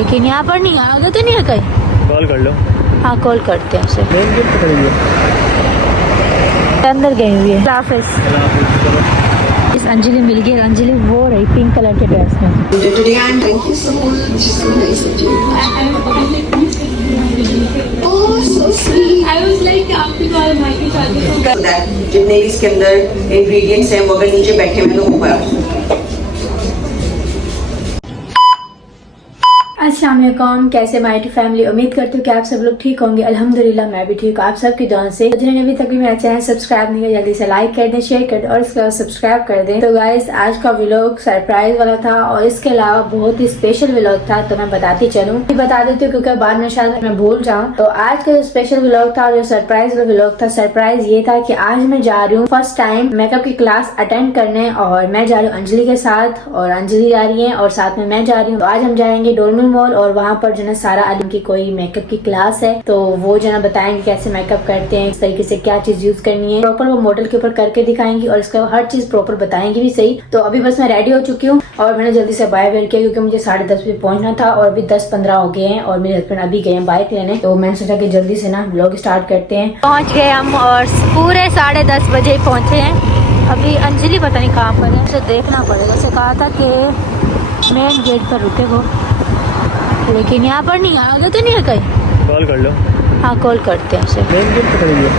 लेकिन यहाँ पर नहीं आगे तो नहीं है कहीं। कॉल कर लो। हाँ कॉल करते हैं उसे। मेन गेट पे खड़ी है, अंदर गई हुई है। हाफिज। इस अंजलि मिल गई। अंजलि वो रही पिंक कलर के ड्रेस में। जितने भी इसके अंदर इंग्रेडिएंट्स हैं वो अगर नीचे बैठे हुए तो ऊपर। अस्सलाम वालेकुम, कैसे माइटी फैमिली। उम्मीद करती हूँ कि आप सब लोग ठीक होंगे। अल्हम्दुलिल्लाह मैं भी ठीक हूँ आप सबकी दुआ से। जिन्होंने अभी तक भी मेरा चैनल सब्सक्राइब नहीं किया जल्दी से लाइक कर दें, शेयर कर दें और इसके बाद सब्सक्राइब कर दें। तो गाइस आज का व्लॉग सरप्राइज वाला था और इसके अलावा बहुत ही स्पेशल व्लॉग था, तो मैं बताती चलूँ। बता देती हूँ क्योंकि बाद में शायद मैं भूल जाऊँ। तो आज का जो स्पेशल व्लॉग था, जो सरप्राइज व्लॉग था, सरप्राइज ये था कि आज मैं जा रही हूँ फर्स्ट टाइम मेकअप की क्लास अटेंड करने। और मैं जा रही हूँ अंजलि के साथ और अंजलि जा रही है और साथ में मैं जा रही हूँ। तो आज हम जाएंगे डोरमिल मॉल और वहाँ पर जो है सारा आलम की कोई मेकअप की क्लास है। तो वो जो है बताएंगे कैसे मेकअप करते हैं, इस तरीके से क्या चीज यूज करनी है, प्रॉपर वो मॉडल के ऊपर करके दिखाएंगी और इसका हर चीज प्रॉपर बताएंगी भी सही। तो अभी बस मैं रेडी हो चुकी हूँ और मैंने जल्दी से बाय वेयर किया क्योंकि मुझे 10:30 बजे पहुंचना था और अभी 10-15 हो गए हैं और मेरे हस्बैंड अभी गए हैं बाइक लेने। तो मैंने सोचा कि जल्दी से ना व्लॉग स्टार्ट करते हैं। पहुँच गए हम और पूरे 10:30 बजे पहुँचे हैं। अभी अंजलि पता नहीं कहाँ पर है, उसे देखना पड़ेगा। उसे कहा था कि मेन गेट पर रुके वो, लेकिन यहाँ पर नहीं आगे तो नहीं है कहीं। कॉल कर लो। हाँ कॉल करते हैं उसे। मेन गेट पे खड़ी है,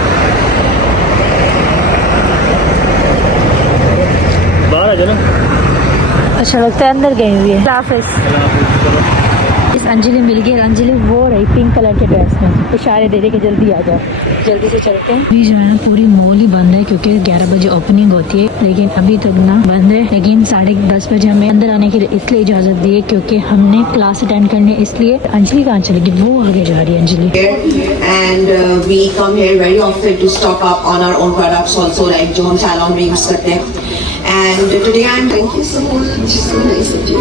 बाहर आ जाओ ना। अच्छा लगता है अंदर गई हुई है। हाफिज। इस अंजलि मिल गई। अंजलि वो रही पिंक कलर के ड्रेस में, इशारे दे दे के जल्दी आ जाओ, जल्दी से चलते हैं। अभी जो है ना पूरी मॉल ही बंद है क्योंकि 11 बजे ओपनिंग होती है, लेकिन अभी तक ना बंद है। लेकिन 10:30 बजे हमें अंदर आने के लिए इसलिए इजाजत दी है क्योंकि हमने क्लास अटेंड करने, इसलिए। अंजलि कहाँ चलेगी, वो आगे जा रही है Anjali. And we come here very often to stock up on our own products also, like जो हम सैलून में यूज करते हैं। And today I am drinking so nice of you.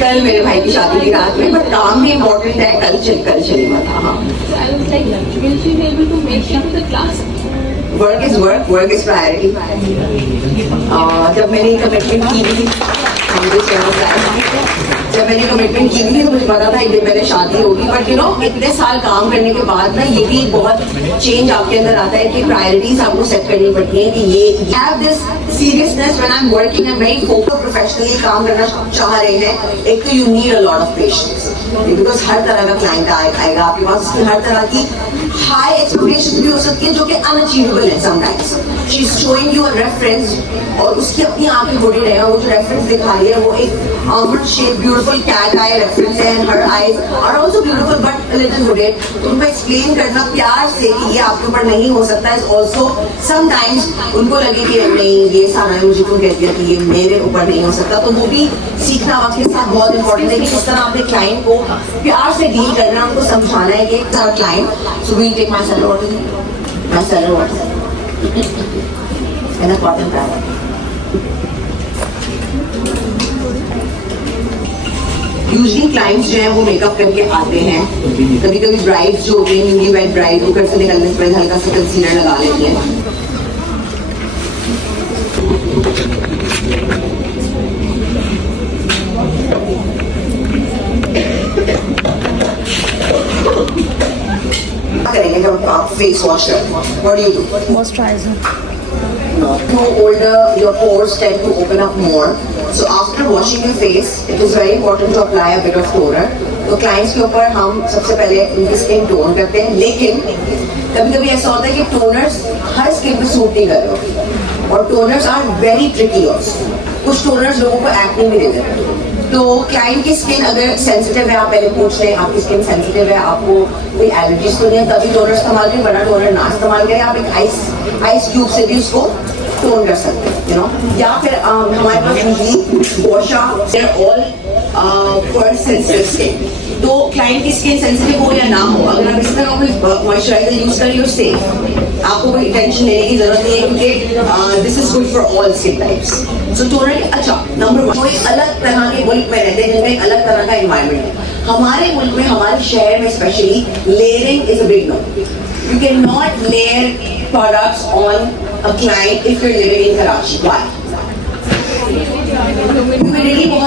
कल मेरे भाई की शादी की रात में, बट काम भी इम्पोर्टेंट है। कल चली मत। हाँ, वर्क इज प्रायोरिटी। जब मैंने कमिटमेंट की थी तो मुझे पता था एक दिन पहले शादी होगी, बट यू नो इतने साल काम करने के बाद ना ये भी बहुत चेंज आपके अंदर आता है कि प्रायोरिटीज आपको सेट करनी पड़ती है कि ये have this seriousness when I am working. I am very focused, professionally काम करना चाह रहे हैं। एक तो you need a lot of patience because हर तरह का क्लाइंट आएगा आपके पास, उसकी हर तरह की हाई एक्सपेक्टेशंस भी हो सकती है जो कि अनअचीवेबल है sometimes. She is showing you a reference और उसकी अपनी आंखें बड़ी रहे, वो जो रेफरेंस दिखा रही है वो एक almond shaped beautiful cat eye reference है, and her eyes are also beautiful but a little hooded। तो उनको एक्सप्लेन करना प्यार से कि ये आपके ऊपर नहीं हो सकता है। ऑल्सो समटाइम्स उनको लगे कि नहीं ये सारा मुझे क्यों कह दिया कि ये मेरे ऊपर नहीं हो सकता। तो वो भी सीखना वक्त के साथ बहुत इंपॉर्टेंट है कि किस तरह अपने क्लाइंट को प्यार से डील करना, उनको समझाना है कि client so we take micellar water and a cotton pad. Usually clients जो है वो मेकअप करके आते हैं। कभी कभी ब्राइड्स जो होती है, न्यूली वेड ब्राइड, वो घर से निकलने से पहले हल्का सा कंसीलर लगा लेती है। करेंगे जब आप फेस वॉश करें, what do you do? Moisturiser. No older, your pores tend to open up more. So after washing your face, it is very important to apply a bit of toner. तो क्लाइंट्स के ऊपर हम सबसे पहले उनकी skin tone करते हैं, लेकिन कभी कभी ऐसा होता है कि टोनर्स हर स्किन पे सूट नहीं कर रहे और toners are very tricky also. कुछ टोनर्स लोगों को एक्ने भी दे देते हैं। तो क्लाइंट की स्किन अगर सेंसिटिव है, आप पहले पूछ लें आपकी स्किन सेंसिटिव है, आपको कोई एलर्जीज तो नहीं है, तभी टोनर इस्तेमाल करें। बड़ा टोनर ना इस्तेमाल करें, आप एक आइस क्यूब से भी उसको टोन कर सकते हैं, यू नो। या फिर हमारे पास यूजली पोशा ऑल फॉर सेंसिटिव स्किन। तो क्लाइंट की स्किन सेंसिटिव हो या ना हो, अगर आप इस तरह कोई मॉइस्चराइजर यूज करिए उससे आपको कोई टेंशन लेने की जरूरत नहीं है क्योंकि this is good for all skin types. सो टोनर अच्छा नंबर 1। कोई अलग तरह के मुल्क में रहते हैं जिनमें एक अलग तरह का एनवायरमेंट है। हमारे मुल्क में, हमारे शहर में specially, layering is a big no. You can not layer products on a client if you're living in Karachi. Why?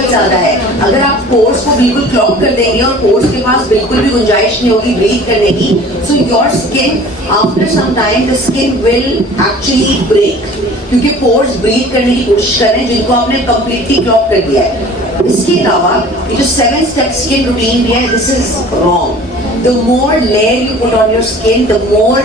बहुत ज्यादा है. अगर आप पोर्स को बिल्कुल क्लॉग कर देंगे और पोर्स के पास बिल्कुल भी गुंजाइश नहीं होगी ब्रीथ करने की, so your skin after some time the skin will actually break, क्योंकि पोर्स ब्रीथ करने की कोशिश कर रहे हैं जिनको आपने completely क्लॉग कर दिया है. इसके अलावा ये जो 7 step skin routine भी है, this is wrong. The more layer you put on your skin, the more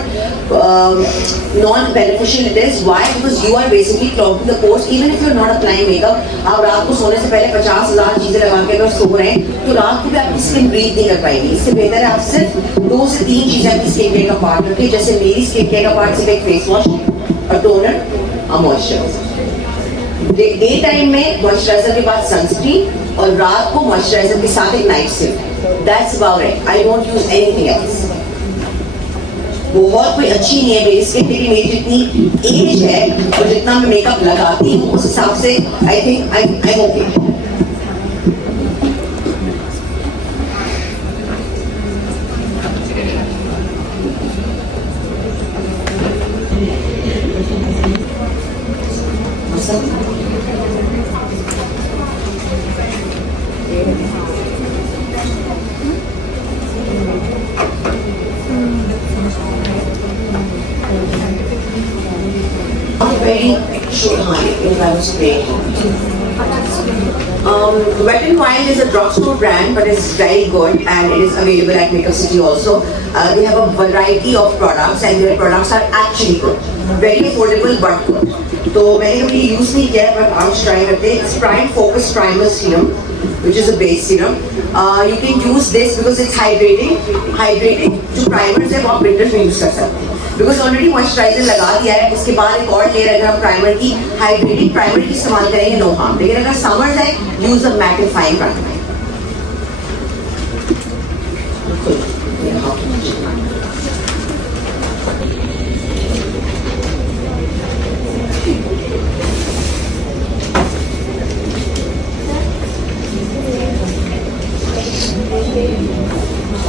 non-beneficial it is. Why? Because you are basically clogging the pores. Even if you're not applying makeup, आप रात को सोने से पहले 50,000 चीजें लगा के अगर सो रहे हैं, तो रात को भी आपकी स्किन ब्रीथ नहीं कर पाएगी. इससे बेहतर है आप सिर्फ 2 से 3 चीजें आपकी स्किन केयर का पार्ट रखें. जैसे मेरी स्किन केयर का पार्ट सिर्फ एक फेस वॉश, और टोनर, और मॉइस्चराइजर. डे टाइम में मॉइस्चराइजर के बाद सनस्क्रीन, और रात को मॉइस्चराइजर के साथ एक नाइट सिर्फ. That's about it. I don't use anything else. बहुत कोई अच्छी नहीं है मेरी स्किन, क्योंकि मेरी जितनी एज है और जितना मैं मेकअप लगाती हूँ उस हिसाब से I think I am okay. Very sure if I was spraying. Wet n Wild is a drugstore brand, but it's very good and it is available at Makeup City also. They have a variety of products and their products are actually good. Very affordable but good. तो मैंने कभी यूज नहीं किया है, but आज ट्राई करते हैं. It's Prime Focus Primer Serum, which is a base serum. You can use this because it's hydrating. Hydrating जो primers है वो आप विंटर्स में यूज कर सकते हैं. बिकॉज ऑलरेडी मॉइस्चराइजर लगा दिया है, उसके बाद एक और लेयर अगर आप प्राइमर की हाइड्रेटिंग प्राइमर की इस्तेमाल करेंगे नो हार्म. लेकिन अगर समर है use a mattifying primer.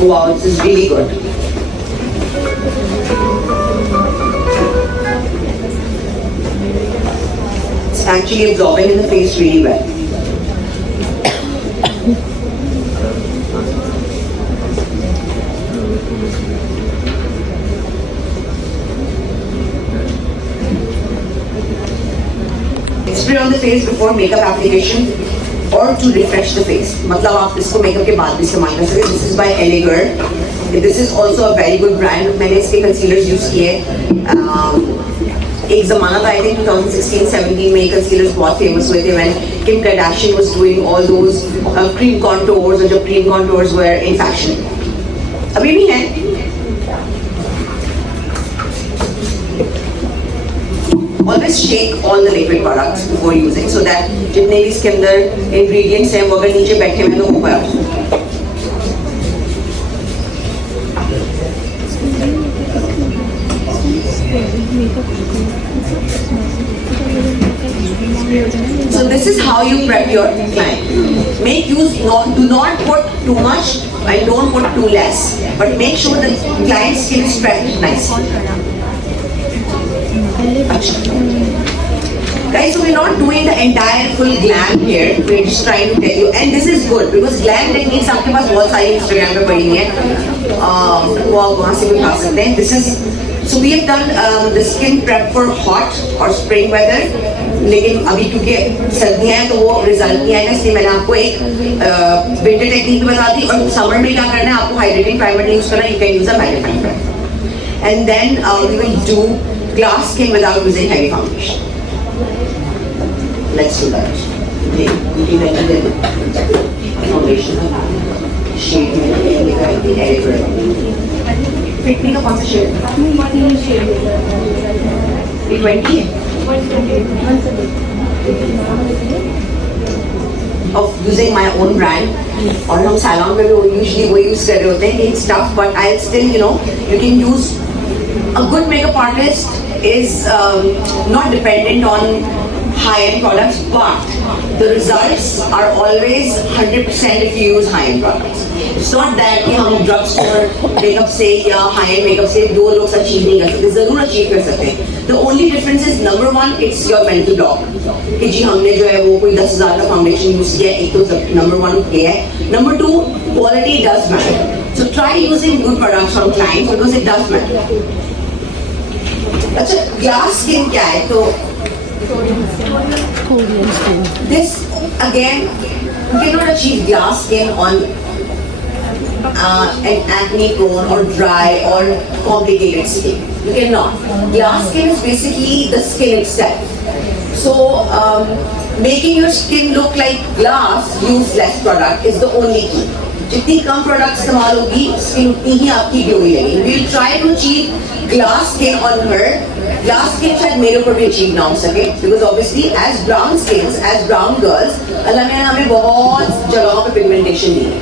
Wow, this is really good. It's actually absorbing in the face really well. Spray on the face before makeup application or to refresh the face. मतलब आप इसको मेकअप के बाद भी इस्तेमाल कर सकते हैं. This is by Elegant. This is also a very good brand. मैंने इसके कंसीलर्स यूज किए. एक ज़माना था, I think 2016-17 में कंसीलर्स बहुत फेमस हुए थे when Kim Kardashian was doing all those cream contours, और जब cream contours were in fashion. अभी भी हैं. Always shake all the liquid products before using, so that जितने भी इसके अंदर ingredients हैं वो अगर नीचे बैठे हुए तो ऊपर आ जाए. So this is how you prep your client. Do not put too much and don't put too less, but make sure the client's skin is prepped nicely. Guys, so we're not doing the entire full glam here. We're just trying to tell you, and this is good because glam techniques आपके पास बहुत सारी Instagram पे पड़ी हैं. वो आप वहाँ से भी उठा सकते हैं. This is so we have done the skin prep for hot or spring weather. लेकिन अभी क्योंकि सर्दियाँ हैं तो वो रिजल्ट नहीं आएगा, इसलिए मैंने आपको एक विंटर टेक्निक भी बता दी. और समर में क्या करना है, आपको हाइड्रेटिंग प्राइमर नहीं यूज करना. You can use a mattifying primer, and then we will do glass skin without using heavy foundation. Let's do that. Foundation shade में निकालती है फिटनी का कौन सा शेड? 20 of using my own brand. और हम salon में भी usually वो use कर रहे होते हैं in stuff, but I still you can use. A good makeup artist is not dependent on high-end products, but the results are always 100% if you use high-end products. It's not that कि हम drug store makeup से या high-end makeup से दो लोग achieve नहीं कर सकते, जरूर achieve कर सकते हैं. The only difference is number one, it's your mental block. कि जी हमने जो है वो कोई 10,000 का foundation use किया है, एक तो number one ये है. Number two, quality does matter. So try using good products from clients because it does matter. अच्छा, glass skin क्या है? तो this again, you cannot achieve glass skin on an acne prone or dry or complicated skin. You cannot. Glass skin is basically the skin itself. So making your skin look like glass, use less product is the only key. जितनी कम प्रोडक्ट इस्तेमाल होगी स्किन उतनी ही आपकी ग्लोई लगेगी. We'll try to achieve glass skin on her. Glass skin शायद मेरे ऊपर भी अचीव ना हो सके because obviously as brown skins, as brown girls, अल्लाह ने हमें बहुत जगहों पे पिगमेंटेशन दी है.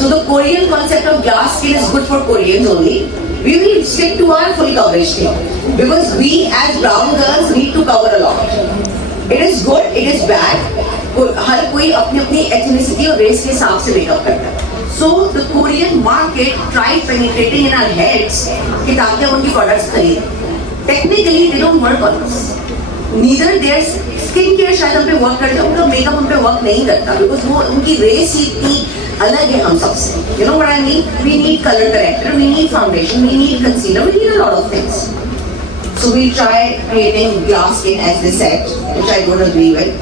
So the Korean concept of glass skin is good for Koreans only. We will stick to our full coverage thing because we as brown girls need to cover a lot. It is good, it is bad. हर कोई अपनी अपनी ethnicity और race के हिसाब से मेकअप करता है. So the Korean market tried penetrating in our heads कि ताकि हम उनकी products खरीदें. Technically they don't work on us. Neither their skin care शायद हम पे work करता है, उनका makeup हम पे work नहीं करता because वो उनकी race ही इतनी अलग है हम सबसे. You know what I mean? We need color corrector, we need foundation, we need concealer, we need a lot of things. So we try creating glass skin as they said, which I don't agree with.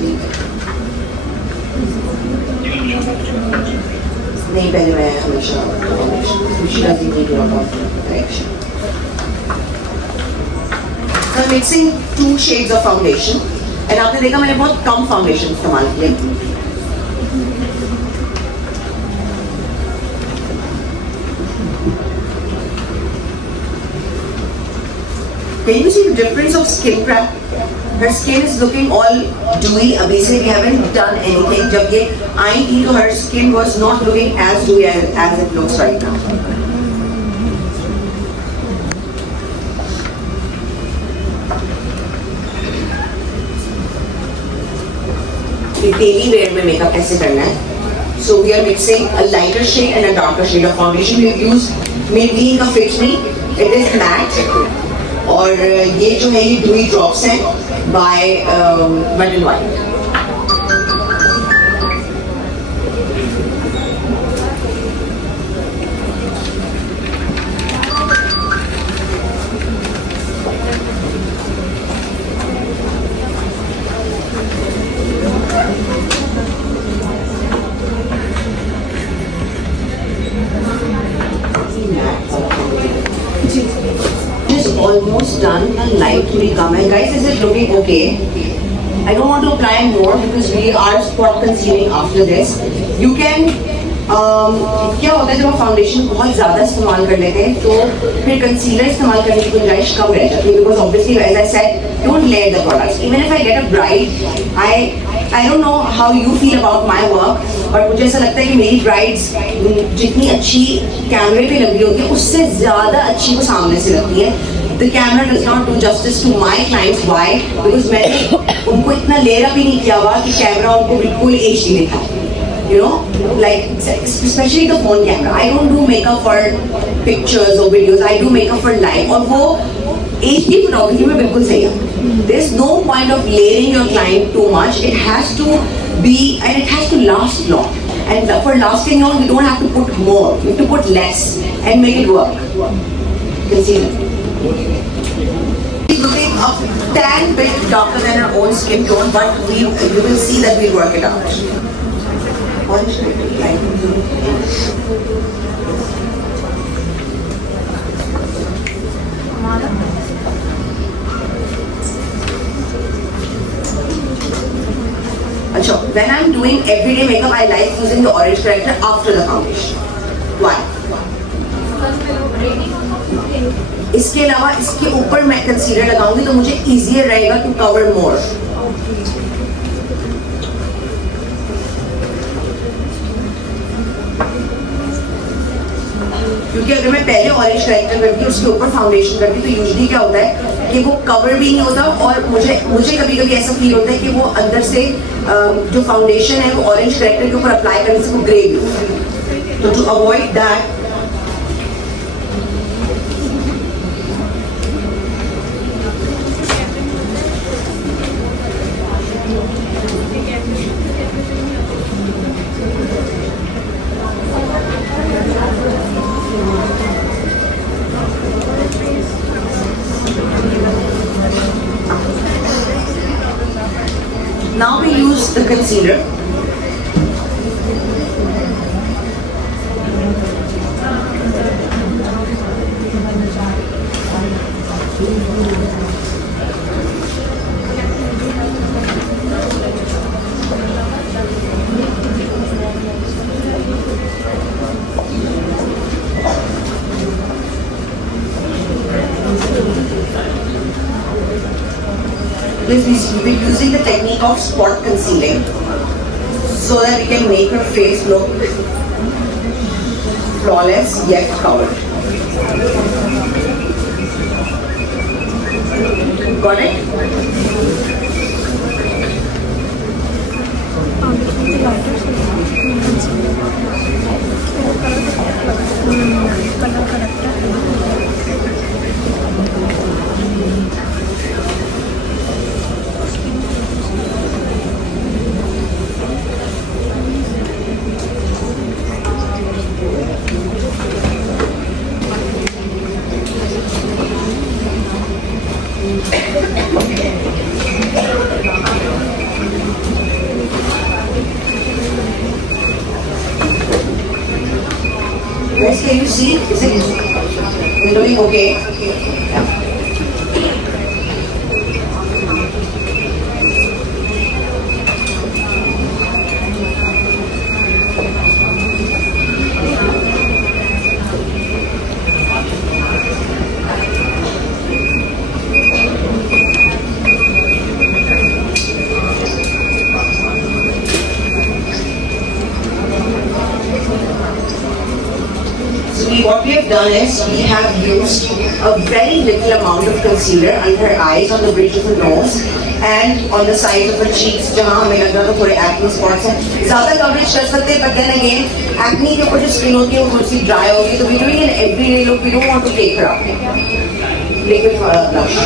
नहीं पहले मैं हमेशा foundation doesn't need a lot of correction. I'm mixing 2 shades of foundation and आपने देखा मैंने बहुत कम foundation इस्तेमाल किया. Can you see the difference of skin prep? Her skin is looking all dewy. अभी से we haven't done anything. जब ये आई थी तो her skin was not looking as dewy as it looks right now. Daily wear में makeup कैसे करना है? So we are mixing a lighter shade and a darker shade of foundation. We have used Maybelline का Fit Me. It is matte. और ये जो है ये dewy drops हैं by Wet n Wild. Almost done. The light will come. And guys, is it looking okay? I don't want to apply more because we are spot concealing after this. You can क्या होता है जब आप फाउंडेशन बहुत ज़्यादा इस्तेमाल कर लेते हैं तो फिर कंसीलर इस्तेमाल करने की गुंजाइश कम रह जाती है because obviously as I said don't layer the products. Even if I get a bride, I don't know how you feel about my work, but मुझे ऐसा लगता है कि मेरी brides जितनी अच्छी कैमरे पे लगी होती है उससे ज़्यादा अच्छी वो सामने से लगती है. The camera does not do justice to my clients. Why? Because मैंने उनको इतना लेयर अप ही नहीं किया हुआ कि कैमरा उनको बिल्कुल HD दिखा. You know, like especially the phone camera. I don't do makeup for pictures or videos. I do makeup for live. और वो HD photography में बिल्कुल सही है. There's no point of layering your client too much. It has to be and it has to last long. And for lasting long, you don't have to put more. You have to put less and make it work. Concealer. She's looking a tan bit darker than her own skin tone, but you will see that we work it out. अच्छा, when I'm doing everyday makeup, I like using the orange corrector after the foundation. Why? इसके अलावा इसके ऊपर मैं कंसीलर लगाऊंगी तो मुझे easier रहेगा to cover more. क्योंकि अगर मैं पहले ऑरेंज करेक्टर करती हूँ उसके ऊपर फाउंडेशन करती हूँ तो यूजुअली क्या होता है कि वो कवर भी नहीं होता, और मुझे कभी कभी ऐसा फील होता है कि वो अंदर से जो फाउंडेशन है वो ऑरेंज करेक्टर के ऊपर अप्लाई करने से वो ग्रे भी होता है। तो to avoid that, now we use the concealer. We're using the technique of spot concealing so that we can make her face look flawless yet covered. Got it? Guys, can you see? Is it? We're doing okay. Yeah. What we have done is we have used a very little amount of concealer under her eyes, on the bridge of her nose, and on the sides of her cheeks, जहाँ हमें लग रहा था थोड़े acne spots हैं. ज़्यादा coverage कर सकते हैं, but then again, acne के ऊपर जो skin होती है वो थोड़ी सी dry होगी, तो we're doing an everyday look. We don't want to take her up. Liquid blush.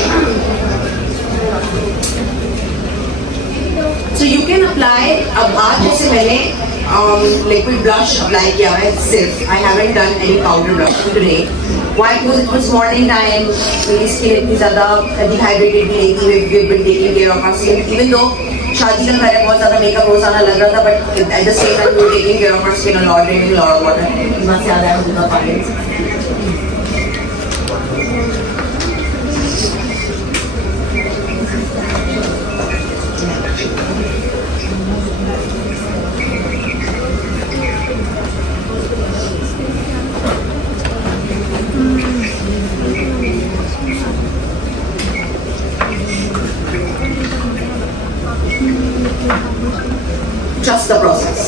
So you can apply. अब आज जैसे मैंने liquid blush apply किया है सिर्फ. I haven't done any powder blush today. Why? Because it was morning time. मेरी skin इतनी ज़्यादा dehydrated भी नहीं थी. We've been taking care of our skin. Even though शादी का घर है, बहुत ज़्यादा makeup रोज़ाना लग रहा था, but at the same time we were taking care of our skin a lot, drinking a lot of water. इतना से ज़्यादा है उतना पानी. Just the process.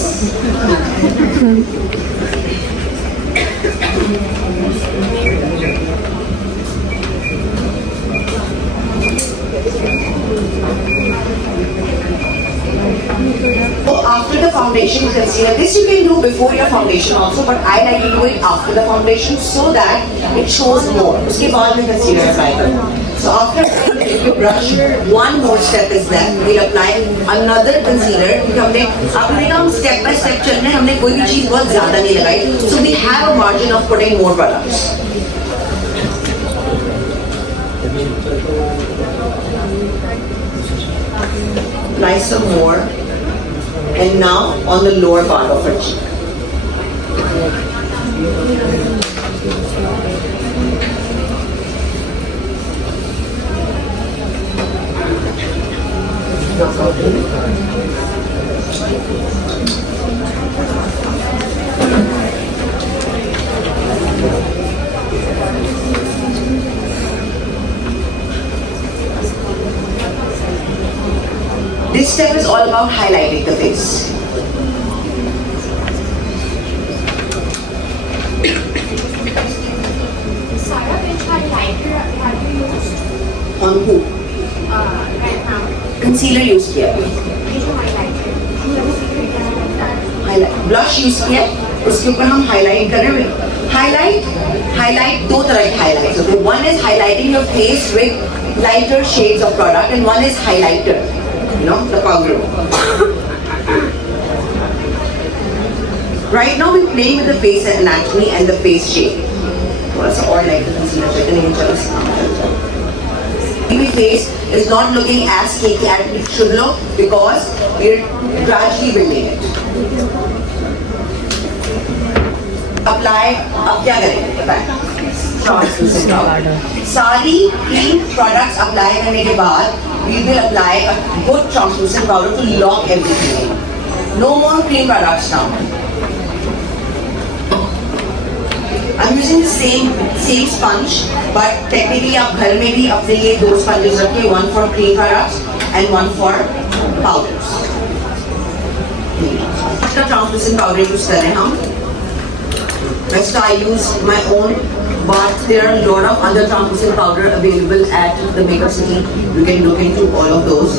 So after the foundation concealer, this you can do before your foundation also, but I like to do it after the foundation so that it shows more. उसके बाद में concealer apply करो. So after you brush, one more step is that we'll apply another concealer. क्योंकि हमने आपने देखा हम step by step चल रहे हैं, हमने कोई भी चीज बहुत ज़्यादा नहीं लगाई. So we have a margin of putting more products. Apply some more. And now on the lower part of her cheek. This step is all about highlighting the face. Sarah, which highlighter have you used? On who? Concealer use किया, blush use किया, उसके ऊपर हम हाईलाइट कर रहे हैं। हाईलाइट दो तरह के हाईलाइट होते हैं। One is highlighting your face with lighter shades of product and one is highlighter, you know, the powder. Right now we're playing with the face anatomy and the face shape. थोड़ा सा और लाइट कंसीलर करके, लेकिन चलो my face is not looking as cakey as it should look because we're gradually building it. Apply, अब क्या करेंगे बताएं? Translucent powder. सारी cream products apply करने के बाद we will apply a good translucent powder to lock everything in. No more cream products now. I'm using the same sponge, but technically आप घर में भी अपने लिए दो sponges रखें, one for cream products and one for powders. इसका translucent powder use कर रहे हैं हम. Next I use my own, but there are a lot of other translucent powder available at the Makeup City. You can look into all of those.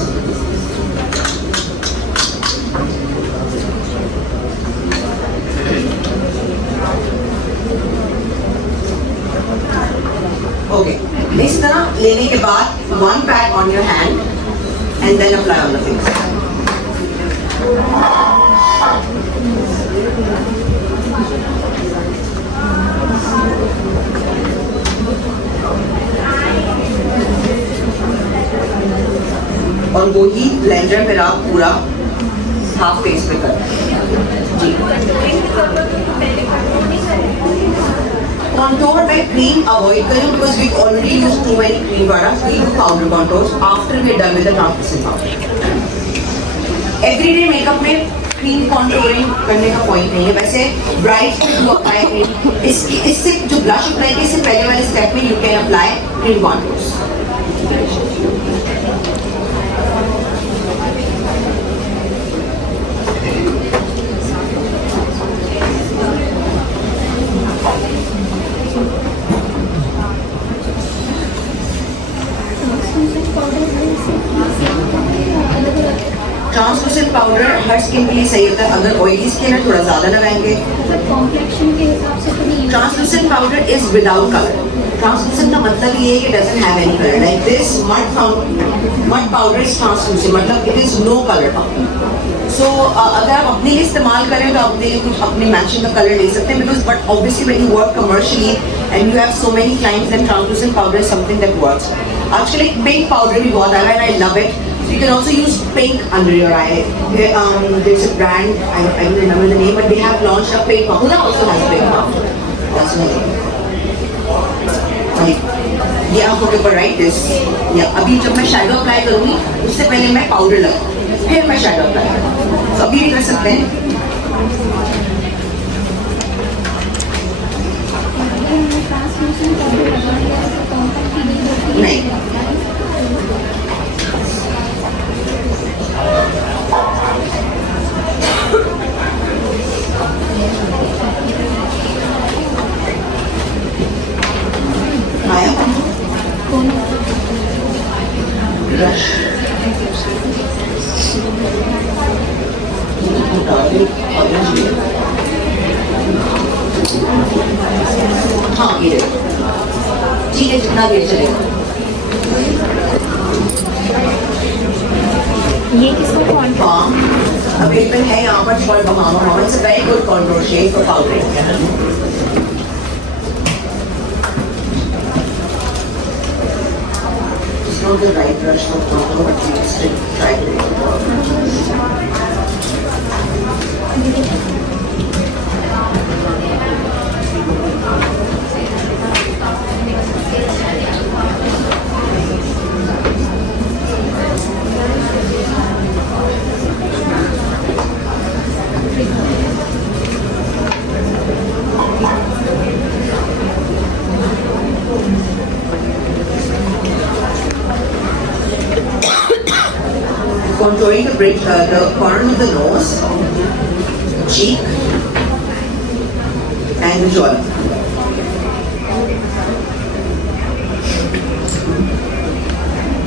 Okay. इस तरह लेने के बाद one pat on your hand and then apply on the face. और वो ही ब्लेंडर मेरा पूरा half face पे कर जी। Contour by cream avoid करें because we've already used too many cream products. We do powder contours after we're done with the translucent powder. Everyday makeup में cream contouring करने का point नहीं है। वैसे brides में do apply cream। इससे जो blush apply के इससे पहले वाले step में you can apply cream contours. Translucent powder हर स्किन के लिए सही होता है। अगर ऑयली स्किन है थोड़ा ज्यादा लगाएंगे। Translucent powder is without colour. Translucent का मतलब ये है कि doesn't have any colour. Like this mud powder is translucent, मतलब it is no colour powder. So अगर आप अपने लिए इस्तेमाल करें तो अपने लिए कुछ अपने मैचिंग का कलर ले सकते हैं, because but obviously when you work commercially and you have so many clients then translucent powder is something that works. आजकल एक पिंक पाउडर भी बहुत आ रहा है and I love it. You can also use pink under your eye. There's a brand, I don't remember the name, but they have launched a pink powder. Huda also has a pink powder. ये आंखों के ऊपर right this. अभी जब मैं shadow apply करूँगी उससे पहले मैं पाउडर लगाऊँ, फिर मैं शैडो अप्लाई करूँ। तो अभी भी कर सकते हैं। नहीं, हाँ ये ठीक है, जितना देर चलेगा। ये किसका कौन अवेलेबल है यहाँ पर for Bahama. It's a very good control shade for powdering. Not the right brush for contour, but we still try to make it work. Contouring the bridge, the corner of the nose, cheek, and the jawline.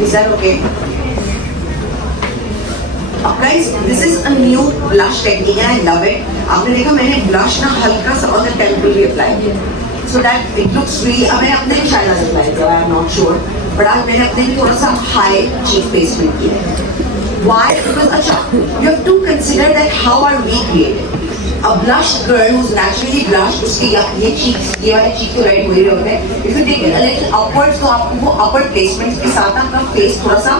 Is that okay? Guys, this is a new blush technique and I love it. आपने देखा मैंने blush ना हल्का सा on the temple भी apply किया, so that it looks really. अब मैंने अपने भी शायद आज apply किया, I am not sure, but आज मैंने अपने भी थोड़ा सा high cheek placement किया. Why? Because अच्छा, you have to consider that how are we created. A blushed girl who's naturally blushed, उसके ये cheeks, ये वाले cheeks तो red हुए होते हैं. If you take it a little upwards, तो आपको वो upward placement के साथ आपका face थोड़ा सा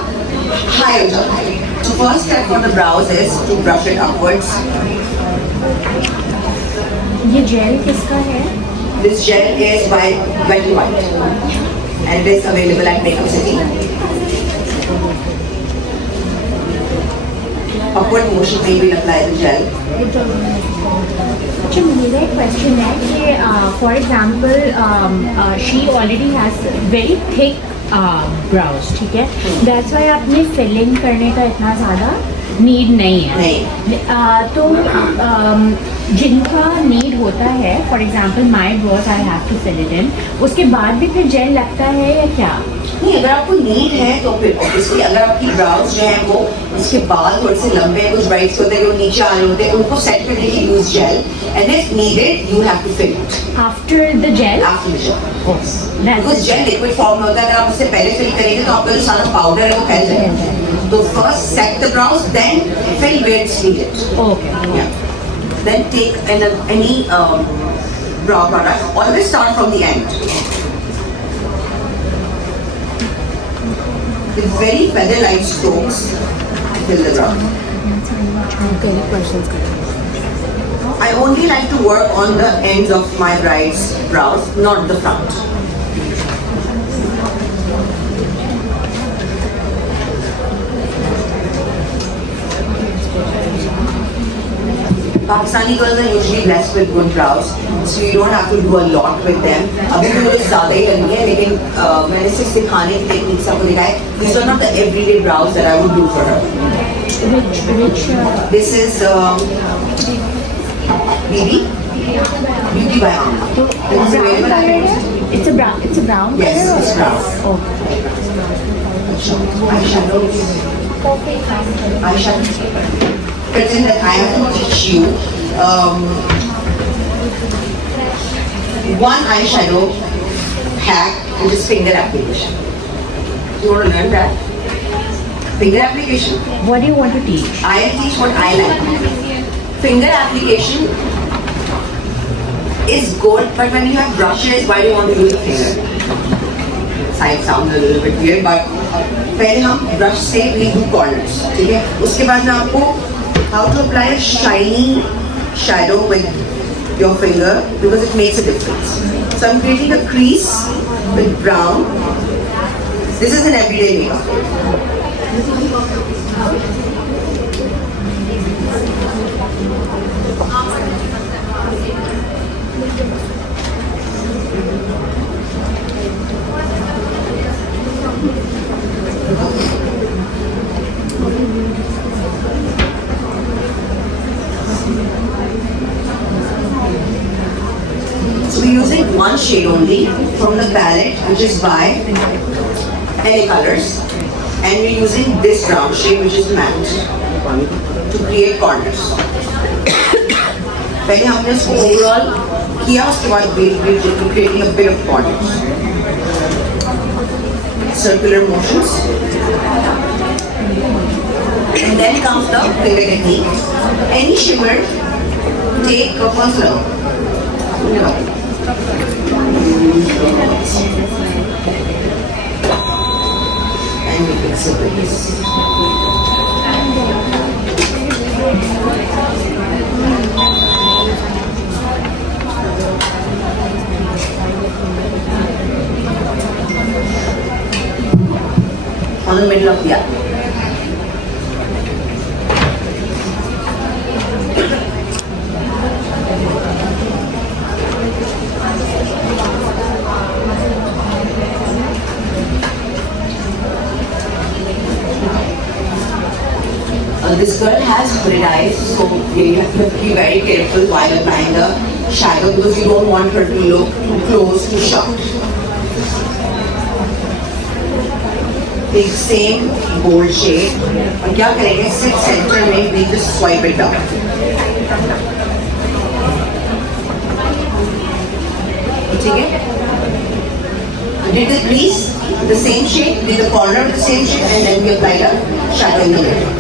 high हो जाता है. So first step for the brows is to brush it upwards. ये जेल किसका है? This gel is by Wet n White and it is available at Makeup City. Upward motion में will apply the gel. अच्छा मेरा एक question है कि for example she already has very thick brows, ठीक है, दैट्स वाई आपने फिलिंग करने का इतना ज़्यादा नीड नहीं है. तो जिनका नीड होता है, for example my brows I have to fill it in, उसके बाद भी फिर जेल लगता है या क्या? नहीं, अगर आपको नीड है तो फिर ऑब्वियसली अगर आपकी ब्राउज जो है वो उसके बाल थोड़े से लंबे हैं, कुछ ब्राइट्स होते हैं जो नीचे आ रहे होते हैं, उनको सेट करने के लिए use gel and if needed you have to fill it after the gel. After the gel. Because gel liquid form में होता है, अगर आप उससे पहले फिल करेंगे तो आपका जो सारा पाउडर है वो फैल जाएगा. तो first set the brows then fill where it's needed. Okay. Then take any brow product. Always start from the end. With very feather-like strokes, fill the brow. I only like to work on the ends of my bride's brows, not the front. Pakistani girls are usually blessed with good brows, so you don't have to do a lot with them. अभी भी मुझे ज़्यादा ही करनी है, लेकिन मैंने सिर्फ सिखाने की टेक्निक्स आपको दिखाए. These are not the everyday brows that I would do for her. Which This is BB Beauty by Amna. It is available at Makeup City. it's a brown Yes, color? it's brown. Okay. Eyeshadow. Pretend that I have to teach you one eyeshadow hack, which is finger application. You want to learn that? Finger application. What do you want to teach? I'll teach what I like. Finger application is good, but when you have brushes, why do you want to use a finger? Side sounds a little bit weird, but पहले हम ब्रश से we do corners, ठीक है? उसके बाद मैं आपको how to apply a shiny shadow with your finger because it makes a difference. So I'm creating a crease with brown. This is an everyday makeup. So we're using one shade only from the palette, which is by LA Colors, and we're using this brown shade, which is matte, to create corners. पहले हमने इसको overall किया, उसके बाद we're creating a bit of corners. Circular motions. And then comes the finger technique. Any shimmer, take a concealer. And we fix it with this. On the middle of the eye. This girl has red eyes, so you have to be very careful while applying the shadow because you don't want her to look too close, too sharp. take same gold shade और क्या करेंगे सिर्फ सेंटर में we just swipe it down. ठीक है? Did the crease with the same shade, did the corner with the same shade, and then we apply a shadow in the middle.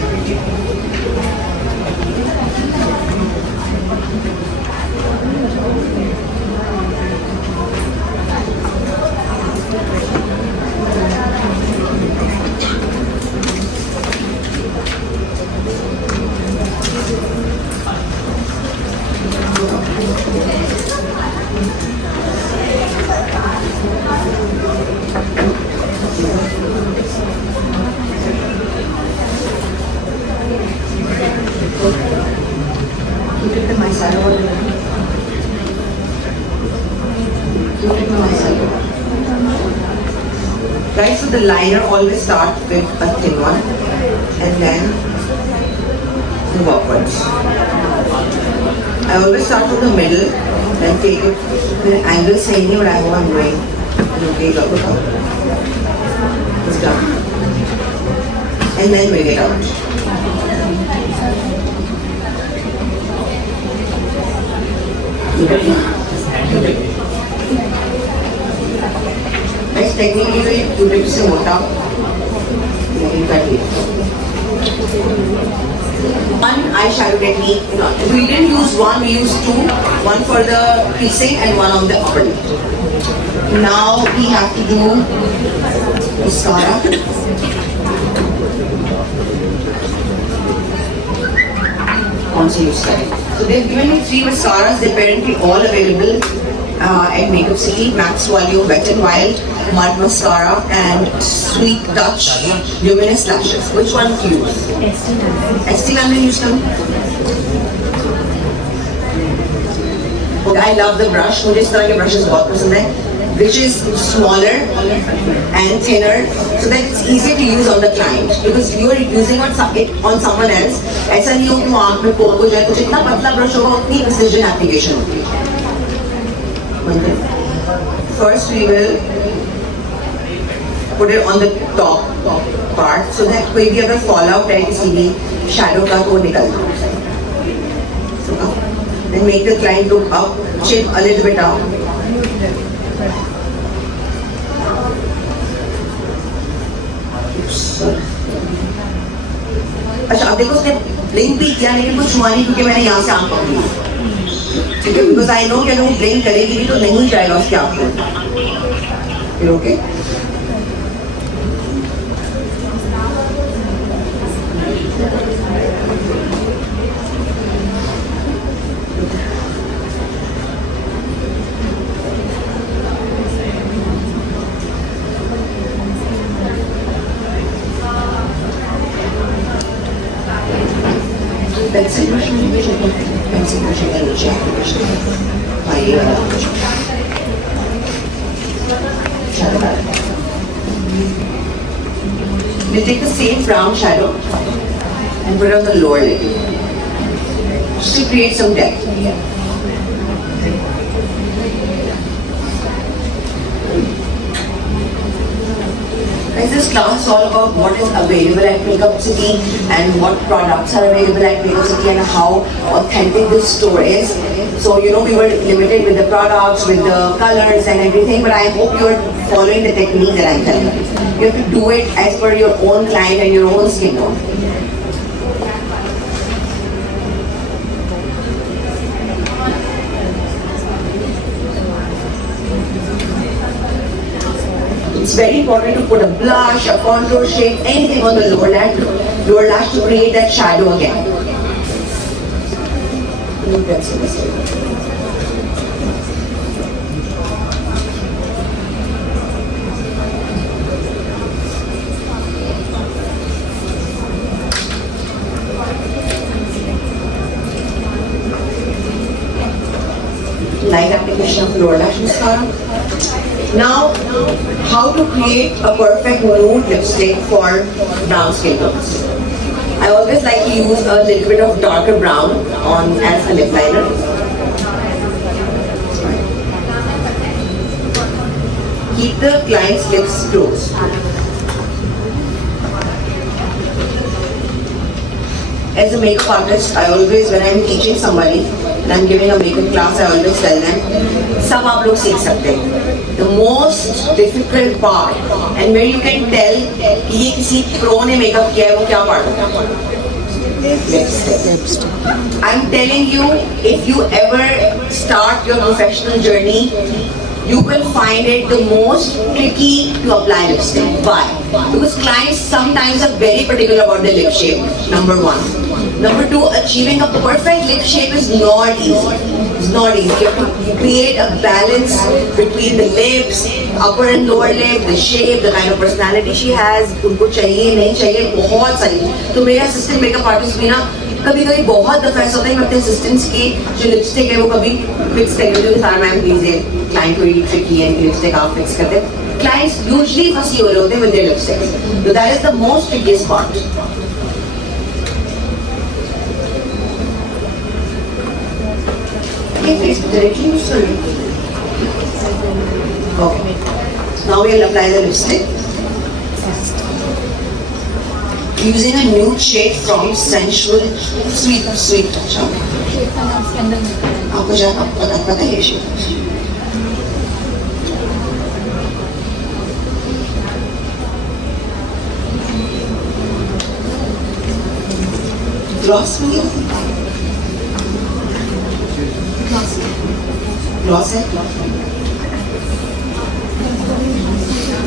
Right, so the liner always start with a thin one and then move upwards. I always start from the middle and take it with an angle saying what I want doing. Okay, look up. It's done. And then bring it out. Next technically तो ये क्यूबिक से मोटा नहीं करती. One eyeshadow technique. We didn't use one, we used two. One for the creasing and one on the upper lip. Now we have to do mascara. कौन सी use करें? So they've given me 3 mascaras. They're apparently all available at Makeup City. Max Volume, Wet n Wild, Mud Mascara, and Sweet Touch Luminous Lashes. Which one to use? Estee Lauder use them. I love the brush. मुझे इस तरह के brushes बहुत पसंद है. Which is smaller and thinner, so that it's easier to use on the client. Because you are using it on someone else. ऐसा नहीं हो कि वो आँख में पोक हो जाए. तो जितना पतला brush होगा उतनी precision application होगी. First we will put it on the top part so that कोई भी अगर fallout है किसी भी shadow का तो वो निकल जाए. So then make the client look up, chin a little bit up. अच्छा अब देखो उसने ब्लिंक भी किया लेकिन कुछ हुआ नहीं क्योंकि मैंने यहाँ से आँख पकड़ी. ठीक है, बिकॉज आई नो कि अगर वो ब्लिंक करेगी भी तो नहीं जाएगा उसके आँख में. फिर ओके. Pencil brushing and नीचे application. हाँ ये वाला application. We take the same brown shadow and put it on the lower lid just to create some depth. This class is all about what is available at Makeup City and what products are available at Makeup City and how authentic this store is. So you know we were limited with the products, with the colors and everything, but I hope you are following the technique that I'm telling you. You have to do it as per your own client and your own skin tone. It's very important to put a blush, a contour shade, anything on the lower lash to create that shadow again. Light application of lower lash mascara. Now, how to create a perfect nude lipstick for brown skin tones. I always like to use a little bit of darker brown as a lip liner. Keep the client's lips closed. as a makeup artist, I always, when I'm teaching somebody and I'm giving a makeup class, I always tell them, सब आप लोग सीख सकते हैं. The most difficult part, and where you can tell कि ये किसी pro ने makeup किया है, वो क्या part है? Lipstick. I'm telling you, if you ever start your professional journey, you will find it the most tricky to apply lipstick. Why? Because clients sometimes are very particular about their lip shape, number one. Number two, achieving a perfect lip shape is not easy. It's not easy. You have to create a balance between the lips, upper and lower lip, the shape, the kind of personality she has. उनको चाहिए नहीं चाहिए बहुत सारी. तो मेरा assistant makeup artist भी ना कभी कभी बहुत दफा ऐसा होता है मैं अपने असिस्टेंट्स की जो लिपस्टिक है वो कभी फिक्स कर देती हूँ सारा मैम प्लीज ये क्लाइंट को ये ट्रिकी है लिपस्टिक आप फिक्स कर दे. क्लाइंट्स यूजुअली फंसी हो रहे होते हैं with their lipstick. So that is the most ट्रिकीस्ट part. Okay, face directly sorry. Okay. Now we will apply the lipstick. Using a nude shade from Sensual Sweet Touch. आपको पता है ये शेड? ग्लॉस में ग्लॉस है.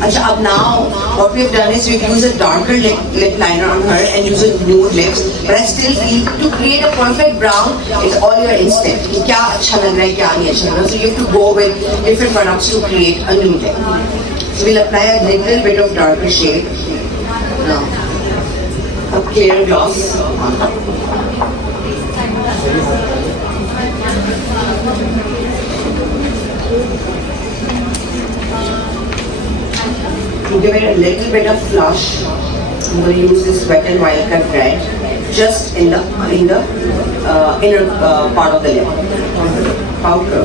अच्छा, अब now what we have done is we've used a darker lip liner on her and used nude lips, but I still feel to create a perfect brown, it's all your instinct. कि क्या अच्छा लग रहा है क्या नहीं अच्छा लग रहा है. So you have to go with different products to create a nude lip. So we'll apply a little bit of darker shade. Now, a clear gloss. To give it a little bit of flush, I'm going to use this Wet n Wild cut red just in the inner part of the lip. Powder.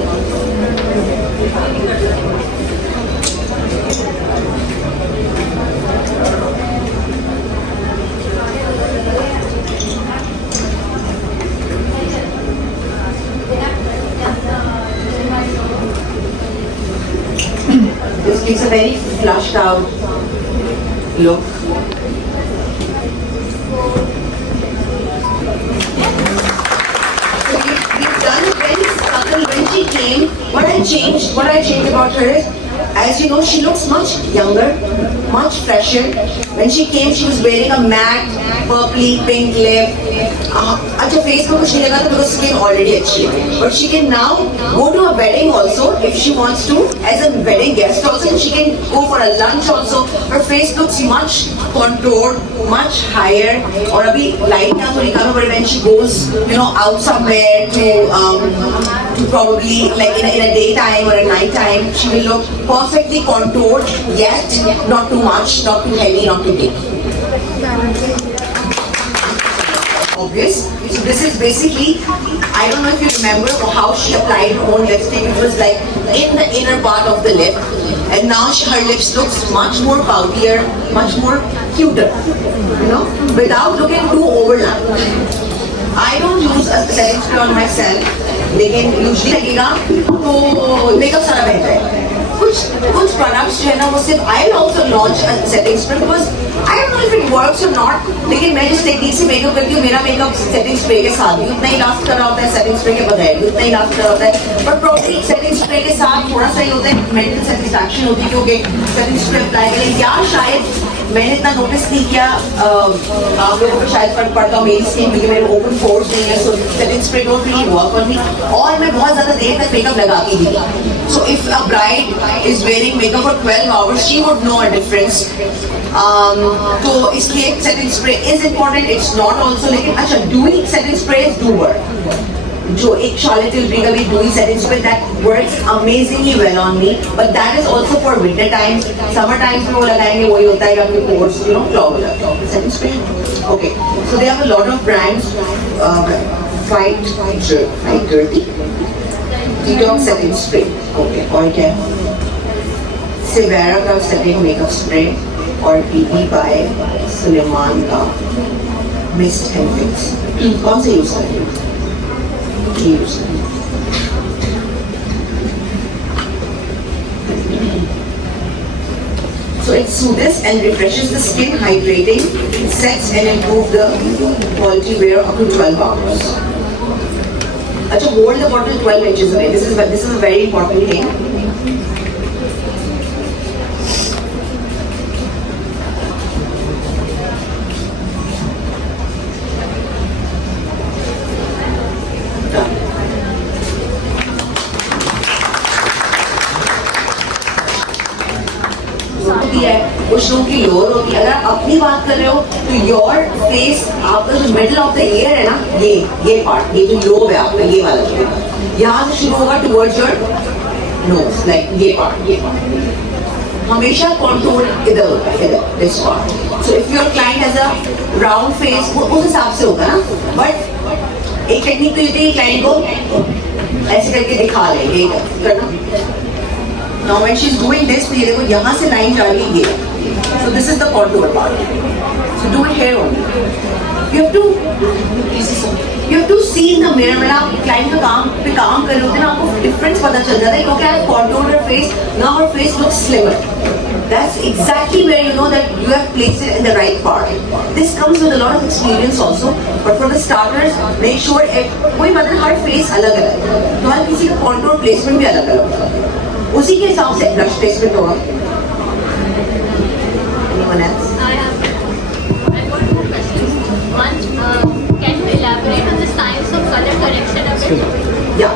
This gives a very flushed out look. So we've done it very subtle. When she came, what I changed about her is, as you know, she looks much younger, much fresher. When she came, she was wearing a matte, purpley, pink lip. अच्छा face में कुछ नहीं लगा था because skin already अच्छी है. But she can now go to a wedding also if she wants to, as a wedding guest also, and she can go for a lunch also. Her face looks much contoured, much higher. और अभी light ना थोड़ी कम है, but when she goes, you know, out somewhere to probably like in a daytime or a night time, she will look perfectly contoured, yet not too much, not too heavy, not too big. Obvious. So this is basically, I don't know if you remember how she applied her own lipstick. It was like in the inner part of the lip, and now her lips looks much more poutier, much more cuter, you know, without looking too overlapped. I don't use a setting spray on myself, लेकिन usually लगेगा तो makeup सारा बह जाए. कुछ products जो है ना वो सिर्फ I will also launch a setting spray because I don't know if it works or not. लेकिन मैं जिस टेक्निक से मेकअप करती हूँ मेरा मेकअप सेटिंग स्प्रे के साथ भी उतना ही लास्ट कर रहा होता है, सेटिंग स्प्रे के बगैर भी उतना ही लास्ट कर रहा होता है. बट प्रॉब्लम सेटिंग स्प्रे के साथ थोड़ा सा ही होता है, मेंटल सेटिस्फैक्शन होती है क्योंकि सेटिंग स्प्रे अप्लाई करें. या शायद मैंने इतना नोटिस नहीं किया, आप लोगों को शायद फर्क पड़ता हो मेरी स्किन क्योंकि मेरे ओपन पोर्स नहीं है, so setting spray don't really work on me. और मैं बहुत ज्यादा देर तक मेकअप लगा के दी. So if a bride is wearing makeup for 12 hours she would know a difference. तो इसलिए setting spray is important. It's not also लेकिन अच्छा doing setting spray is do work. जो एक Charlotte Tilbury का भी doing setting spray that works amazingly well on me, but that is also for winter times. Summer times में वो लगाएंगे वही होता है कि आपके pores you know clog हो जाते हैं. Setting spray. Okay, so they have a lot of brands. Fight Dirty Detox Setting Spray. Okay, और क्या? Severa का setting makeup spray और BB by Suleiman का Mist and Fix. कौन से यूज करें? ये यूज करें। So it soothes and refreshes the skin, hydrating, sets and improve the quality wear up to 12 hours. अच्छा, hold the bottle 12 inches away. This is a very important thing. कुछ लोगों की लोअर होती है। अगर आप अपनी बात कर रहे हो तो योर फेस, आपका जो मिडल ऑफ द ईयर है ना, ये पार्ट, ये जो लोब है आपका, ये वाला जो है, यहाँ से शुरू होगा टुवर्ड्स योर नोज, लाइक ये पार्ट हमेशा कॉन्टूर इधर होता है, इधर this part. So if your client has a round face, वो उस हिसाब से होगा ना। बट एक टेक्निक तो ये थी, क्लाइंट को ऐसे करके दिखा ले, ये करना। Now when she's doing this, तो ये देखो यहाँ से लाइन जा रही है ये। So this is the contour part. So do it here only. You have to see in the mirror. when आप क्लाइंट पे काम कर रहे होते हैं ना, आपको डिफरेंस पता चल जाता है, क्योंकि आप contour her face, now her face looks slimmer. That's exactly where you know that you have placed it in the right part. This comes with a lot of experience also. But for the starters, make sure कोई मतलब हर face अलग अलग है, तो हर किसी का contour placement भी अलग अलग होता है, उसी के हिसाब से ब्रश प्लेसमेंट होगा। Anyone else? I've got two questions. One, can you elaborate on the science of color correction a bit? Yeah.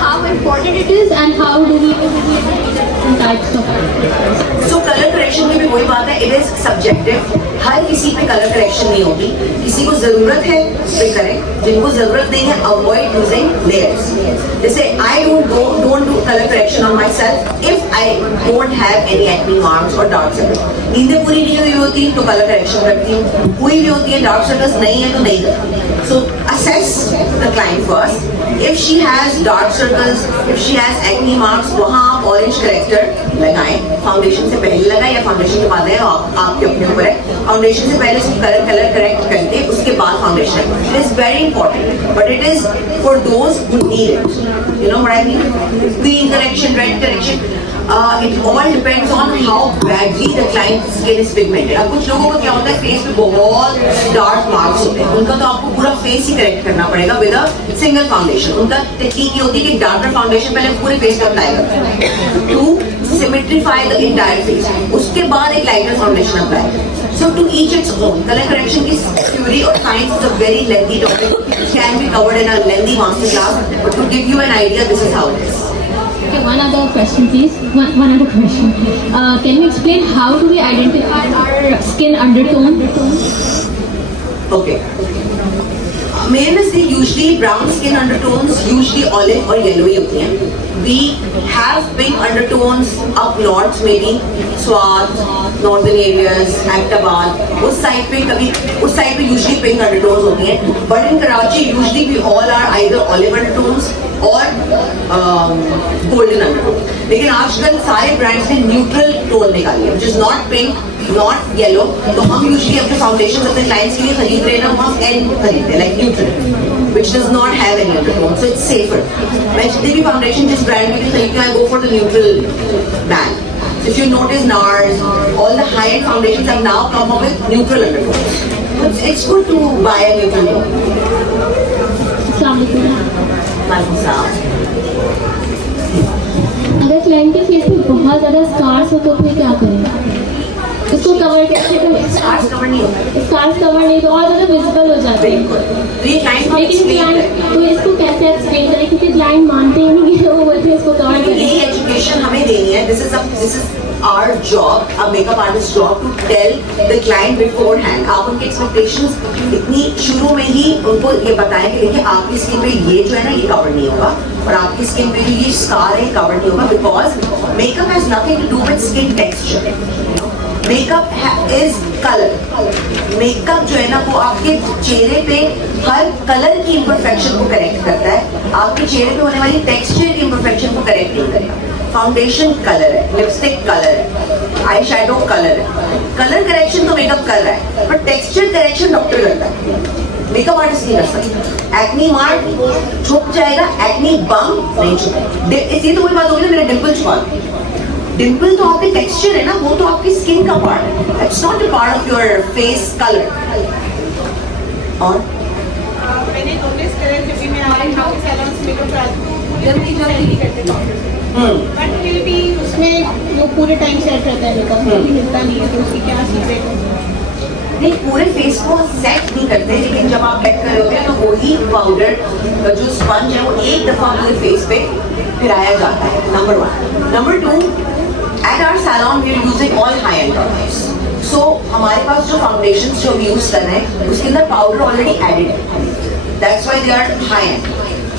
How important it is and how do we different types of it? So color correction में भी वही बात है, it is subjective. हर किसी पे colour correction नहीं होगी, किसी को जरूरत है तो करें, जिनको जरूरत नहीं है अवॉइड यूजिंग लेयर्स। जैसे I don't do colour correction on myself if I don't have any acne marks और डार्क सर्कल। नींदें पूरी नहीं हुई होती तो कलर करेक्शन करती हूँ, हुई भी होती है, डार्क सर्कल्स नहीं है तो नहीं करती। सो assess the client first. If she has dark circles, if she has acne marks, वहाँ आप ऑरेंज करेक्टर लगाएं। फाउंडेशन से पहले लगाएं या फाउंडेशन के बाद आपके अपने ऊपर है। फाउंडेशन से पहले कलर करेक्ट करके उसके बाद foundation. It is very important, but it is for those who need it. You know what I mean? Green correction, red correction. It all depends on how badly the client's skin is pigmented. अब कुछ लोगों का क्या होता है, फेस पे बहुत dark marks होते हैं, उनका तो आपको पूरा फेस ही करेक्ट करना पड़ेगा विद अ सिंगल फाउंडेशन। उनका टेक्निक ये होती है कि डार्कर फाउंडेशन पहले पूरे फेस पे अप्लाई करते हैं टू सिमेट्रीफाई द एंटायर फेस, उसके बाद एक lighter foundation apply. So to each its own. Color correction की theory और science is a very lengthy topic. It can be covered in a lengthy master class, but to give you an idea, this is how it is. Okay, one other question please. One other question. Can you explain how do we identify our skin undertone? Okay. मेरे में से usually brown skin undertones usually olive और येलो ही होती हैं। We have pink undertones up north, maybe Swat, northern areas, Ahmedabad, उस साइड पे usually pink undertones होती हैं। But in Karachi usually we all are either olive undertones और गोल्डन अंडरटोन। लेकिन आजकल सारे ब्रांड्स ने न्यूट्रल टोन निकाली है, which is not pink, not yellow। तो हम यूजली अपने फाउंडेशन अपने क्लाइंट्स के लिए खरीद रहे हैं ना, हम एन खरीदते हैं like neutral, which does not have any undertone, so it's safer। मैं जितनी भी फाउंडेशन जिस ब्रांड में भी खरीदती हूँ, I go for the neutral brand। If you notice NARS, all the high-end foundations have now come up with neutral undertones। It's good to buy a neutral tone। अगर क्लाइंट के फेस में बहुत ज़्यादा स्कार्स हो तो फिर क्या करें? इसको कवर कैसे करें? स्कार्स कवर नहीं होता, स्कार्स कवर नहीं तो और ज़्यादा विजिबल हो जाते हैं। तो ये क्लाइंट लेकिन क्लाइंट तो इसको कैसे एक्सप्लेन करें, क्योंकि क्लाइंट मानते ही नहीं कि वो बोलते हैं इसको कवर करें। यही एजुकेशन हमें देनी है। This is our job, a makeup artist job, to tell the client beforehand। आप उनके expectations इतनी शुरू में ही उनको ये बताएं कि देखिए आपकी स्किन पे ये जो है ना ये कवर नहीं होगा, और आपकी स्किन पे जो ये स्कार है कवर नहीं होगा, because makeup has nothing to do with skin texture. Makeup is colour. Makeup जो है ना वो आपके चेहरे पे हर कलर की इम्परफेक्शन को करेक्ट करता है, आपके चेहरे पे होने वाली टेक्सचर की इम्परफेक्शन को करेक्ट नहीं करता। फाउंडेशन कलर है, लिपस्टिक कलर है, आई शैडो कलर है। कलर करेक्शन तो मेकअप कर रहा है, पर टेक्सचर करेक्शन डॉक्टर करता है। मेकअप आर्टिस्ट नहीं कर सकता। एक्नी मार्क छुप जाएगा, एक्नी बम नहीं छुपेगा। इसलिए तो वही बात होगी ना, मेरा डिम्पल छुपा। डिम्पल तो आपके टेक्सचर है ना, वो तो आपकी स्किन का पार्ट है, it's not a part of your face colour. और मैंने नोटिस करा जब भी मैं हमारे हाउस सैलून्स में तो जल्दी करते बट फिर भी उसमें वो पूरे टाइम सेट रहता है मेकअप, कभी मिलता नहीं है, तो उसकी क्या सीक्रेट है? नहीं, पूरे फेस को सेट नहीं करते, लेकिन जब आप सेट कर रहे होते हैं तो वही पाउडर जो स्पंज है वो एक दफा पूरे फेस पे फिराया जाता है, number 1। Number 2, at our salon we are using all high end products. So हमारे पास जो फाउंडेशन जो हम यूज कर रहे हैं उसके अंदर पाउडर ऑलरेडी एडेड है, that's why they are high end.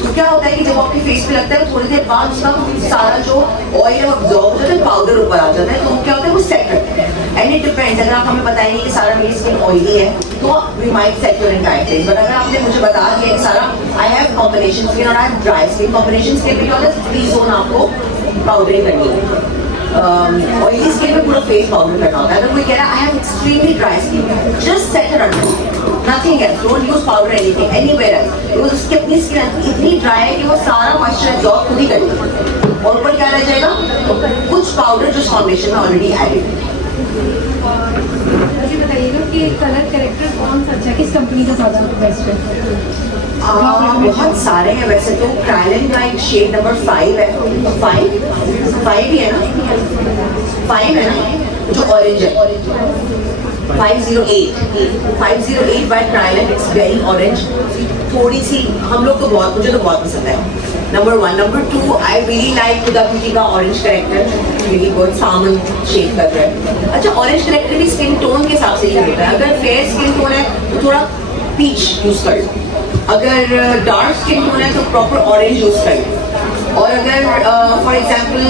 तो क्या होता है कि जब आपके फेस पे लगता है थोड़ी देर बाद उसका सारा जो ऑयल है वो अब्जॉर्ब हो जाता है, पाउडर ऊपर आ जाता है, तो क्या होता है वो सेट करता है। एंड इट डिपेंड्स, अगर आप हमें बताएंगे कि सारा मेरी स्किन ऑयली है तो we might set your entire face, but अगर आपने मुझे बता दिया कि सारा आई हैव कॉम्बिनेशन स्किन और I have dry skin, combination skin पे क्या होता है फ्री जोन आपको पाउडरिंग करनी है, ऑयली स्किन में पूरा फेस पाउडर करना होता है। अगर कोई कह रहा है I have extremely dry skin, just set it under, nothing else, don't use powder anything anywhere else, because उसकी अपनी स्किन इतनी ड्राई है कि वो सारा मॉइस्चर एब्जॉर्ब खुद ही करेगी, और ऊपर क्या रह जाएगा कुछ पाउडर जो फाउंडेशन में ऑलरेडी एडेड है। मुझे बताइएगा कि कलर करेक्टर कौन सा अच्छा है, किस कंपनी का ज़्यादा बेस्ट है? बहुत सारे हैं वैसे तो। क्रायलन का एक शेड नंबर 5 है, 5 ही है ना, 5 है ना जो ऑरेंज है, 508 बाय क्रायलन, इट्स वेरी ऑरेंज, थोड़ी सी हम लोग तो बहुत, मुझे तो बहुत पसंद है, number 1। Number 2, I really like Huda Beauty का ऑरेंज करेक्टर, रियली गुड सामन शेड कर रहा है। अच्छा, ऑरेंज करेक्टर भी स्किन टोन के हिसाब से ही होता है, अगर फेयर स्किन टोन है तो थोड़ा पीच यूज कर लो, अगर डार्क स्किन टोन है तो प्रॉपर ऑरेंज यूज कर लो, और अगर फॉर एग्जाम्पल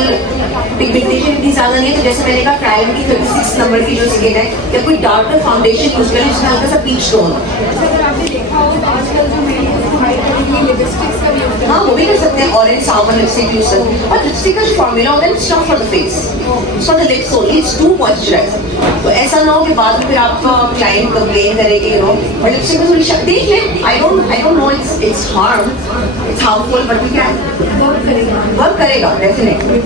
पिगमेंटेशन इतनी ज़्यादा नहीं है तो जैसे मैंने कहा क्रायलन की 36 नंबर की जो स्किन है, या कोई डार्कर फाउंडेशन यूज करें जिसमें हल्का सा पीच टोन हो। अगर आपने देखा हो तो आजकल जो मेरी हाइट करने के लिए लिपस्टिक्स का यूज करते हैं, हाँ वो भी कर सकते हैं, ऑरेंज सावन लिपस्टिक यूज करते हैं, और लिपस्टिक का जो फॉर्मूला होता है it's not for the face, it's for the lips only, it's to moisturiser. तो ऐसा ना हो कि बाद में फिर आपका क्लाइंट कंप्लेन करेगी, यू नो, और लिपस्टिक में थोड़ी देख लें, I don't know it's harmful, but we can work करेगा डेफिनेटली।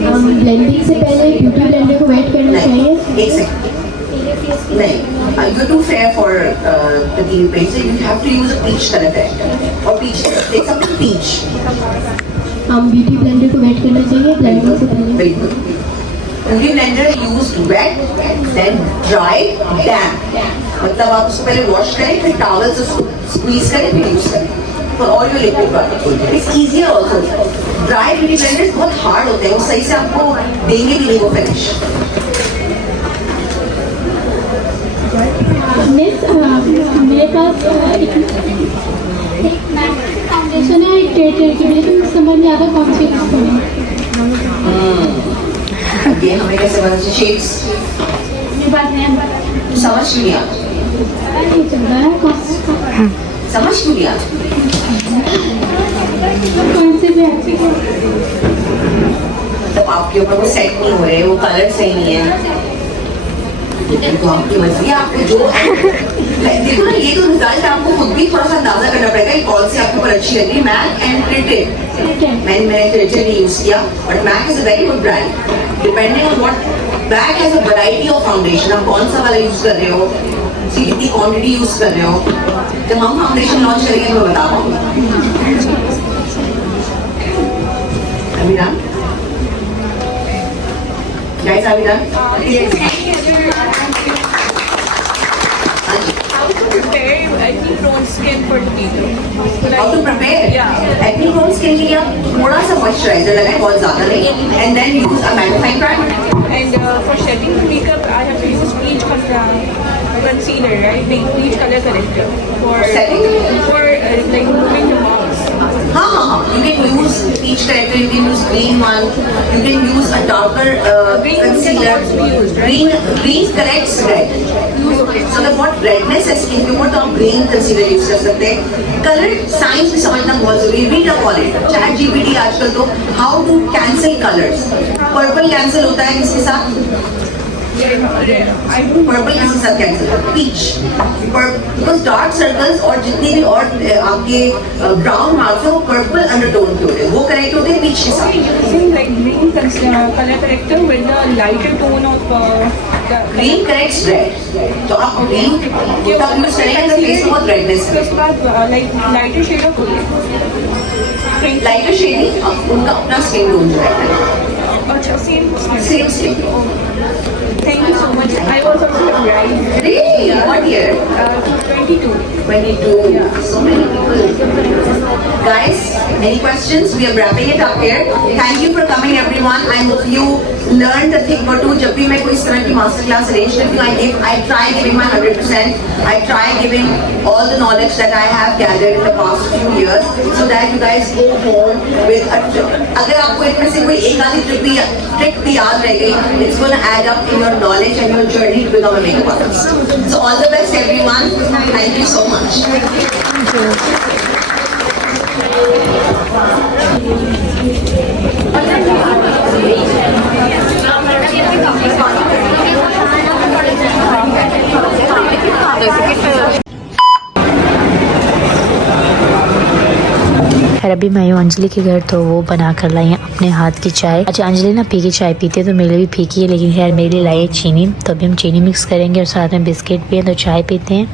ब्लेंडिंग से पहले ब्यूटी ब्लेंडर को वेट करना चाहिए? नहीं, एक सेकंड, नहीं, you're too fair for the TV paint, so you have to use a peach color corrector, or peach, take something peach. हम ब्यूटी ब्लेंडर को वेट करना चाहिए ब्लेंडिंग से पहले? बिल्कुल। Beauty blender used wet, then dry, damp. मतलब आप उसको पहले वॉश करें, फिर टॉवल से स्क्वीज करें, फिर यूज करें for all your liquid products. It's easier also. Dry beauty blenders बहुत हार्ड होते हैं, वो सही से आपको देंगे भी नहीं वो फिनिश। मिस, मेरे पास एक मैट फाउंडेशन है, एक टेयर की, लेकिन समझ नहीं आता कौन सी यूज करें। ये हमें कैसे बता शेड्स मेरे पास है, समझ नहीं आ पता नहीं चल रहा है समझ नहीं आ कौन से भी अच्छी है। तो आपके ऊपर वो सेट नहीं हो रहे, वो कलर सही नहीं है, तो आपकी मर्जी है, आपको जो देखो ना, ये तो रिजल्ट आपको खुद भी थोड़ा सा अंदाजा करना पड़ेगा कि कौन सी आपके ऊपर अच्छी लग रही है। मैक एंड प्रिंटेड, मैंने प्रिंटेड नहीं यूज किया, but MAC is a very good brand, depending on what, MAC has a variety of foundation, आप कौन सा वाला यूज कर रहे हो, कितनी क्वांटिटी यूज कर रहे हो, जब हम फाउंडेशन लॉन्च करेंगे तो मैं बता पाऊंगी। अभी डन गाइस, अभी done. How to prepare acne prone skin for the people? How to prepare? Yeah. Acne prone skin के लिए आप थोड़ा सा मॉइस्चराइजर लगाएं, बहुत ज़्यादा नहीं, and then use a mattifying primer. And for shedding makeup, I have to use bleach concealer, right? Bleach color corrector for Setting? for like removing the marks. हाँ, you can use peach corrector, you can use green one, you can use a darker concealer. Green corrects red. So the what redness है skin के ऊपर तो आप green concealer use कर सकते हैं। Color science भी समझना बहुत जरूरी है। Read up on it. ChatGPT आजकल तो how to cancel colors. Purple cancel होता है किसके साथ? पर्पल किसी साथ कैंसिल कर, पीच, बिकॉज डार्क सर्कल्स और जितनी भी और आपके ब्राउन मार्क्स है वो पर्पल अंडरटोन के होते हैं, वो करेक्ट होते हैं पीच के साथ। Using like green color corrector with the lighter tone of green corrects red, तो आप ग्रीन तब यूज करेंगे तो फेस में बहुत रेडनेस है। उसके बाद like lighter shade of lighter shade उनका अपना स्किन टोन जो है, अच्छा same skin. Thank you so much. I was also a bride. Really? What year? 22. 22. So many people. Guys, any questions? We are wrapping it up here. Thank you for coming, everyone. I hope you learned a thing or two. जब भी मैं कोई इस तरह की master class arrange करती हूँ, I try giving my 100%. I try giving all the knowledge that I have gathered in the past few years, so that you guys go home with a. अगर आपको इनमें से कोई एक आधी trick भी याद रह गई, it's gonna add up in your knowledge and your journey to become a makeup artist. So all the best, everyone. Thank you so much. खैर अभी मैं हूँ अंजलि के घर, तो वो बना कर लाई है अपने हाथ की चाय। अच्छा अंजलि ना फीकी चाय पीते, तो मेरे लिए भी फीकी है, लेकिन खैर मेरे लिए लाई है चीनी। तो अभी हम चीनी मिक्स करेंगे और साथ में बिस्किट भी है, तो चाय पीते हैं।